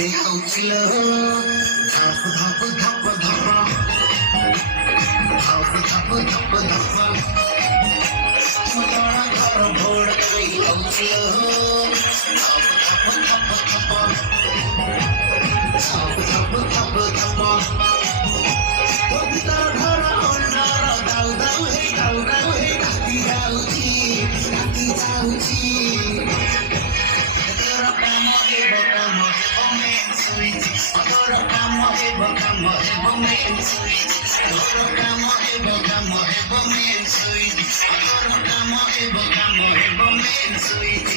ହଉଥିଲ ଧପ ଧପ ଧପ ଧପ ଧପ ଧପ ଧପ ଧପ ତଳ ଘର ଭୋଡ କରି ହଉଥିଲ ଧପ ଧପ ଧପ ଧପ ଧପ ଧପ ଧପ ପବିତ୍ର ଘର ଅଣ୍ଡର ଦାଉ ଦାଉ ହେଇ ରାତି ଯାଉଛି ତୋର କାମ ହେବ ମେନ୍ ସୁଇଚ ତୋର କାମ ହେବ ମେନ୍ ସୁଇଚ ତୋର କାମ ହେବ ମେନ୍ ସୁଇଚ ତୋର କାମ ହେବ ମେନ୍ ସୁଇଚ